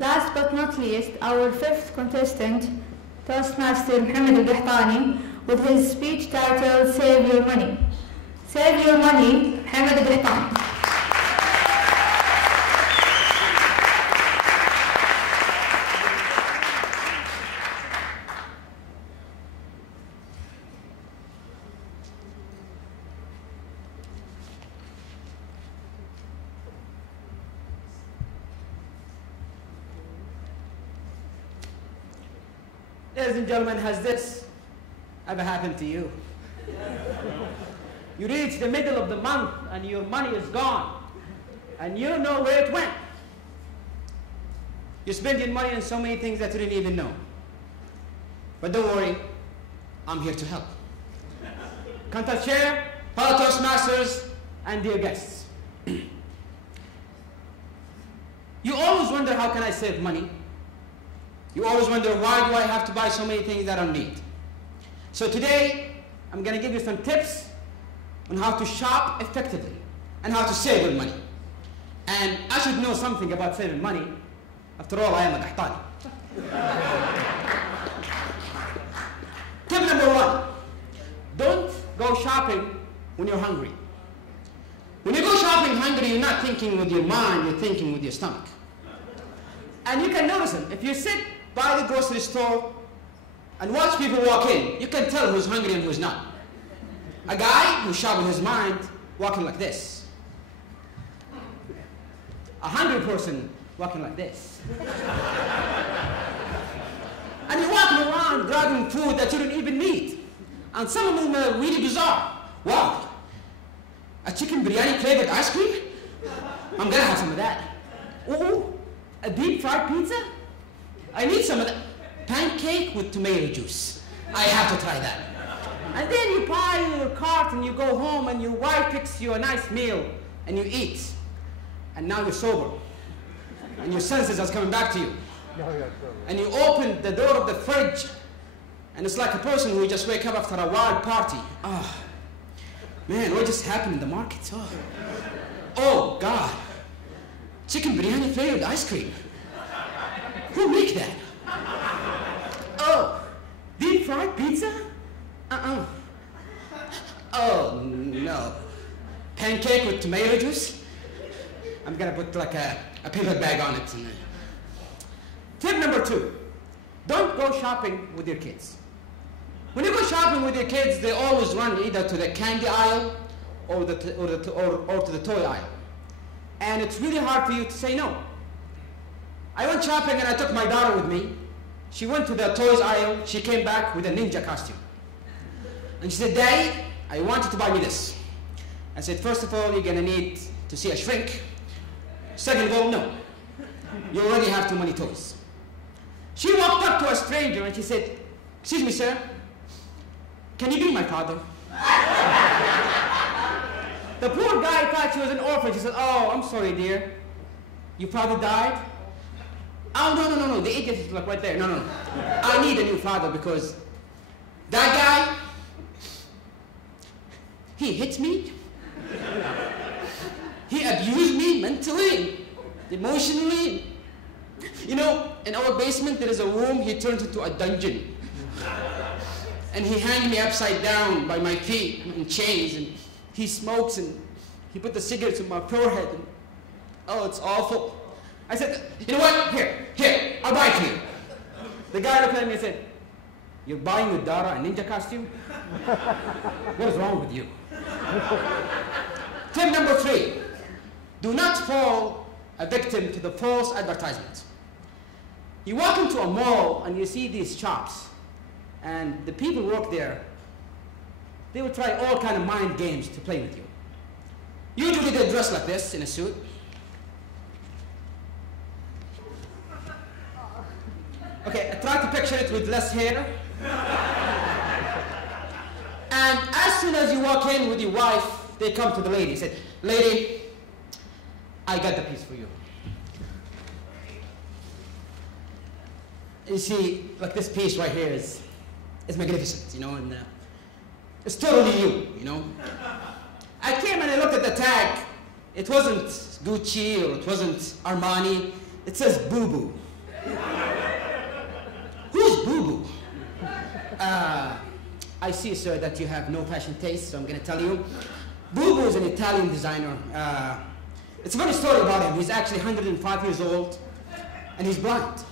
Last but not least, our fifth contestant, Toastmaster Mohammed Qahtani, with his speech titled Save Your Money. Save Your Money, Mohammed Qahtani. Ladies and gentlemen, has this ever happened to you? You reach the middle of the month and your money is gone and you don't know where it went. You spend your money on so many things that you didn't even know. But don't worry, I'm here to help. Contest chair, fellow Toastmasters, and dear guests. You always wonder, how can I save money? You always wonder, why do I have to buy so many things that I don't need? So today, I'm going to give you some tips on how to shop effectively and how to save your money. And I should know something about saving money. After all, I am a Qahtani. Tip number one, don't go shopping when you're hungry. When you go shopping hungry, you're not thinking with your mind, you're thinking with your stomach. And you can notice it. If you sit by the grocery store and watch people walk in, you can tell who's hungry and who's not. A guy who's shopping his mind, walking like this. A hungry person walking like this. And you're walking around grabbing food that you don't even need. And some of them are really bizarre. Wow, a chicken biryani flavored ice cream? I'm gonna have some of that. Ooh, a deep fried pizza? I need some of that. Pancake with tomato juice. I have to try that. And then you pile your cart and you go home and your wife picks you a nice meal and you eat. And now you're sober. And your senses are coming back to you. And you open the door of the fridge and it's like a person who just wake up after a wild party. Oh, man, what just happened in the market? Oh God. Chicken biryani flavored ice cream. Who make that? Oh, deep fried pizza? Oh, no. Pancake with tomato juice? I'm gonna put like a paper bag on it. Tip number two, don't go shopping with your kids. When you go shopping with your kids, they always run either to the candy aisle or to the toy aisle. And it's really hard for you to say no. I went shopping and I took my daughter with me. She went to the toys aisle. She came back with a ninja costume. And she said, Daddy, I want you to buy me this. I said, first of all, you're going to need to see a shrink. Second of all, no. You already have too many toys. She walked up to a stranger and she said, excuse me, sir, can you be my father? The poor guy thought she was an orphan. She said, oh, I'm sorry, dear. Your father died? Oh, no. The idiot is like right there. No. I need a new father because that guy, he hit me. He abused me mentally, emotionally. You know, in our basement there is a room he turned into a dungeon. And he hanged me upside down by my feet in chains, and he smokes and he put the cigarettes in my forehead. And, oh, it's awful. I said, you know what? Here, I'll buy it for you. The guy looked at me and said, you're buying your daughter a ninja costume? What is wrong with you? Tip number three, do not fall a victim to the false advertisement. You walk into a mall and you see these shops, and the people who work there, they will try all kind of mind games to play with you. Usually they dress like this in a suit. Okay, try to picture it with less hair. And as soon as you walk in with your wife, they come to the lady, say, lady, I got the piece for you. You see, like this piece right here is magnificent, you know, and it's totally you know. I came and I looked at the tag. It wasn't Gucci or it wasn't Armani. It says Boo Boo. Who's Boo-Boo? I see, sir, that you have no fashion taste, so I'm going to tell you. Boo-Boo is an Italian designer. It's a funny story about him. He's actually 105 years old, and he's blind.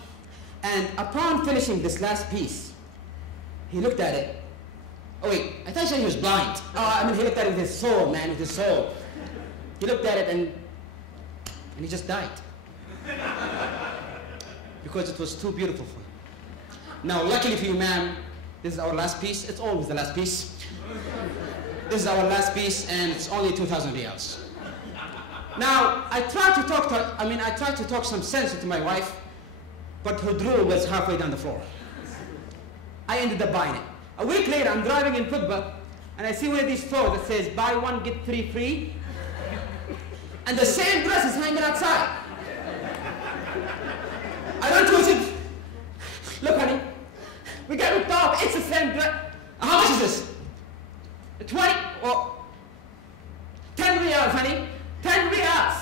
And upon finishing this last piece, he looked at it. Oh, wait, I thought he was blind. He looked at it with his soul, man, with his soul. He looked at it, and he just died. Because it was too beautiful for him. Now, luckily for you, ma'am, this is our last piece. It's always the last piece. This is our last piece, and it's only 2,000 riyals. Now, I tried to talk some sense into my wife, but her drool was halfway down the floor. I ended up buying it. A week later, I'm driving in football, and I see one of these stores that says, buy one, get 3 free. And the same dress is hanging outside. I run towards it. Look, honey, we got ripped off. It's the same dress. How much is this? 20 or 10 riyals, honey. 10 riyals.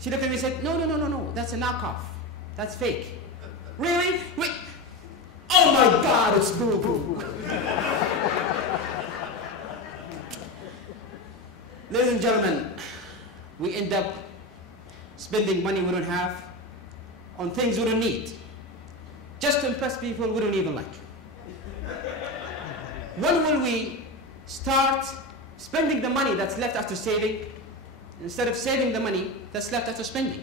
She looked at me and said, no. That's a knockoff. That's fake. Really? Wait. Oh my God, it's Boo-Boo. Ladies and gentlemen, we end up spending money we don't have on things we don't need, just to impress people we don't even like. When will we start spending the money that's left after saving instead of saving the money that's left after spending?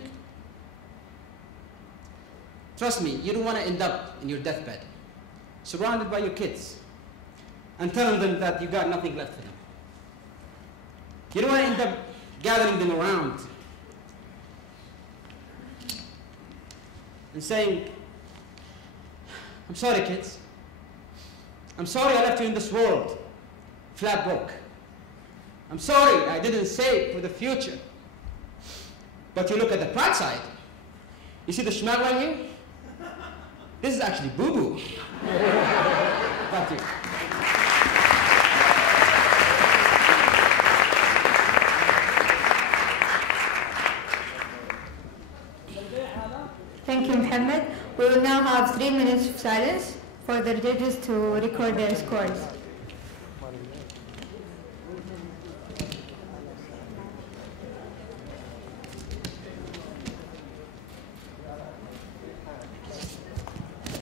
Trust me, you don't want to end up in your deathbed, surrounded by your kids, and telling them that you got nothing left for them. You don't want to end up gathering them around and saying, I'm sorry, kids. I'm sorry I left you in this world flat broke. I'm sorry I didn't save for the future. But you look at the bright side, you see the schmuck right here? This is actually Boo-Boo. Thank you. Thank you, Mohammed. We will now have 3 minutes of silence for the judges to record their scores.